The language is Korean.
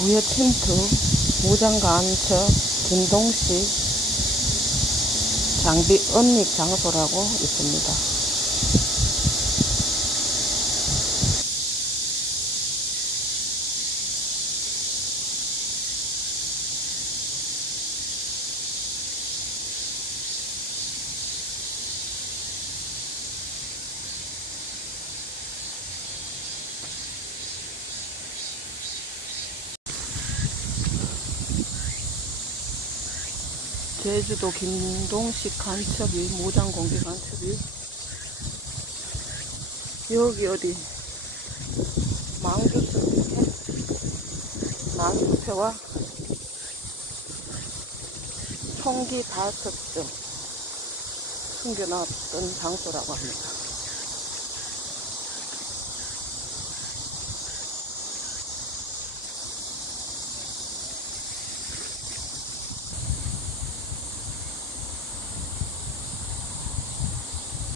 부여 무장가 안처, 김동식, 장비 은닉 장소라고 있습니다. 제주도 김동식 간첩이 모장 공개 간첩이 여기 어디? 망주숲에? 망주패와 총기 점 숨겨놨던 장소라고 합니다.